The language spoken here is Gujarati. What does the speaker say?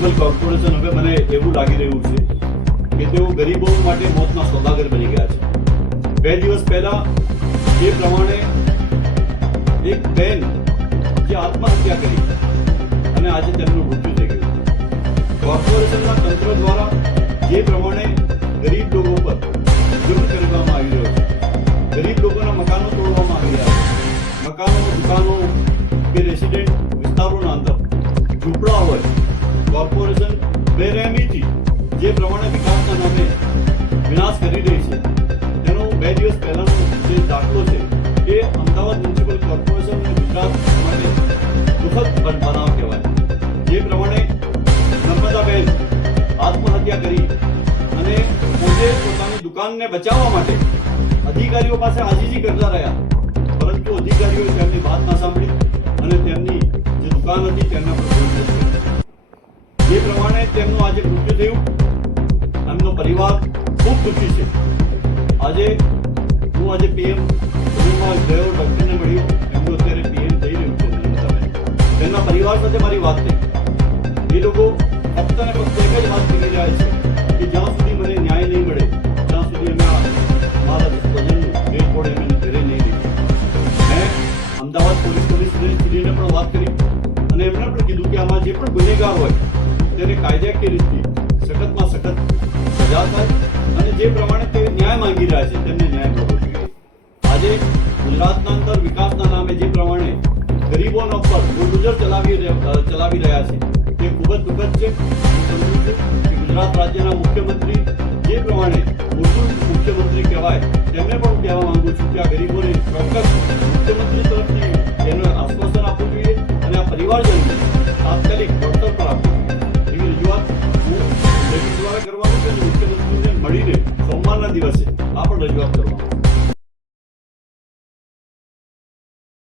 મ્યુનિસિપલ કોર્પોરેશન હવે મને એવું લાગી રહ્યું છે કે તેઓ ગરીબો માટે મોતના સોદાગર બની ગયા છે. બે દિવસ પહેલા જે પ્રમાણે એક બેન જે આત્મહત્યા કરી અને આજે તેમનું મૃત્યુ થઈ ગયું કોર્પોરેશનના તંત્ર દ્વારા જે પ્રમાણે ગરીબ લોકો પર જુલ્મ કરવામાં આવી રહ્યો છે, ગરીબ લોકોના મકાનો તોડવામાં આવી રહ્યા છે. મકાનો, દુકાનો કે રેસિડેન્ટ વિસ્તારોના અંદર ઝૂંપડા હોય કોર્પોરેશન બેરહેમીથી જે પ્રમાણે વિકાસના નામે વિનાશ કરી રહી છે, તેનો બે દિવસ પહેલાનો જે દાખલો છે, એ અમદાવાદ મ્યુનિસિપલ કોર્પોરેશન અને ગુજરાત માટે દુઃખદ બનાવ કહેવાય. જે પ્રમાણે નર્મદાબેન આત્મહત્યા કરી અને પોતે પોતાની દુકાનને બચાવવા માટે અધિકારીઓ પાસે આજીજી કરતા રહ્યા, પરંતુ અધિકારીઓએ તેમની વાત ના સાંભળી અને તેમની જે દુકાન હતી, તેમના પર પ્રમાણે તેમનું આજે મૃત્યુ થયું. એમનો પરિવાર ખૂબ ખુશી છે. આજે હું આજે પીએમ ગયો ડૉક્ટરને મળ્યો. એમનું અત્યારે પીએમ થઈ રહ્યું છે. તેમના પરિવાર સાથે મારી વાત થઈ. એ લોકો ફક્ત ને ફક્ત એક જ વાત કરી રહ્યા છે કે જ્યાં સુધી મને ન્યાય નહીં મળે, ત્યાં સુધી અમે મારા સ્વજનનું બે બોડી એમને ઘરે નહીં લઈએ. મેં અમદાવાદ પોલીસ કમિશનરશ્રીને પણ વાત કરી અને એમણે પણ કીધું કે આમાં જે પણ ગુનેગાર હોય તેને કાયદાકીય રીતે સખતમાં સખત સજા થાય અને જે પ્રમાણે તે ન્યાય માંગી રહ્યા છે, તેમને ન્યાય મળવો જોઈએ. આજે ગુજરાતના અંદર વિકાસના નામે જે પ્રમાણે ગરીબોના ઉપર ગુજર ચલાવી ચલાવી રહ્યા છે, તે ખૂબ જ દુઃખદ છે. ગુજરાત રાજ્યના મુખ્યમંત્રી જે પ્રમાણે મૂળભૂત મુખ્યમંત્રી કહેવાય, તેમને પણ કહેવા માંગુ છું કે આ ગરીબોને ચોક્કસ મુખ્યમંત્રી તરફથી એનું આશ્વાસન આપવું જોઈએ અને આ પરિવારજનને તાત્કાલિક વળતર પર આપવું લેખિત દ્વારા કરવાનું છે અને મુખ્યમંત્રીને મળીને